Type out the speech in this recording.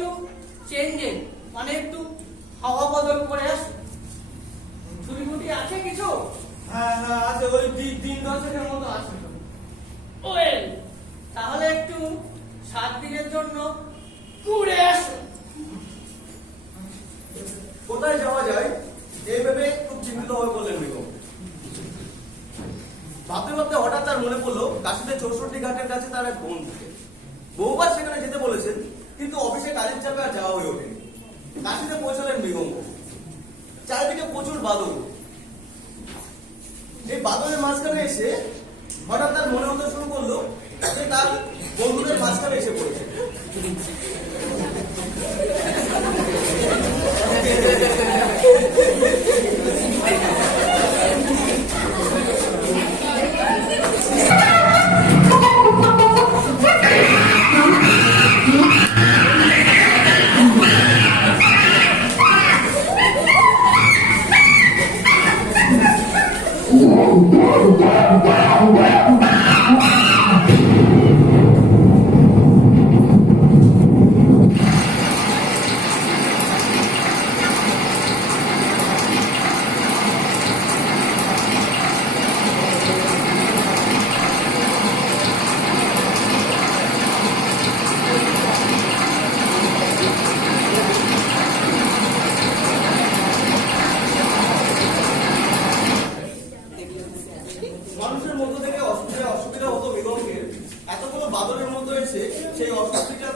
একটু চেঞ্জেন, মানে একটু হাওয়া বদল করে আসুন। ছুটি ফুটি আছে কিছু? হ্যাঁ হ্যাঁ আছে, ওই 3-10 মতো আছে। ওয়েল, তাহলে একটু 7 দিনের জন্য ঘুরে আসুন। কোথায় যাওয়া যায় এই ভেবে খুব চিন্তিত হয়ে পড়লেন বেগম। ভাবতে ভাবতে হঠাৎ তার মনে পড়লো কাশীতে 64 ঘাটের কাছে তার এক বোন থাকে। বহুবার সেখানে যেতে বলেছেন, কিন্তু অফিসে কাজের চাপে আর যাওয়া হয়ে ওঠেনি। কাশীতে পৌঁছলেন বেগম। চারিদিকে প্রচুর বাদল। এই বাদলের মাঝখানে এসে হঠাৎ তার মনে হতে শুরু করলো যে তার বন্ধুদের মাঝখানে এসে পড়েছে। মানুষের মধ্য থেকে অসুবিধা হতো বেগমকে, এতগুলো বাদলের মধ্যে এসে সেই অস্বস্তিটা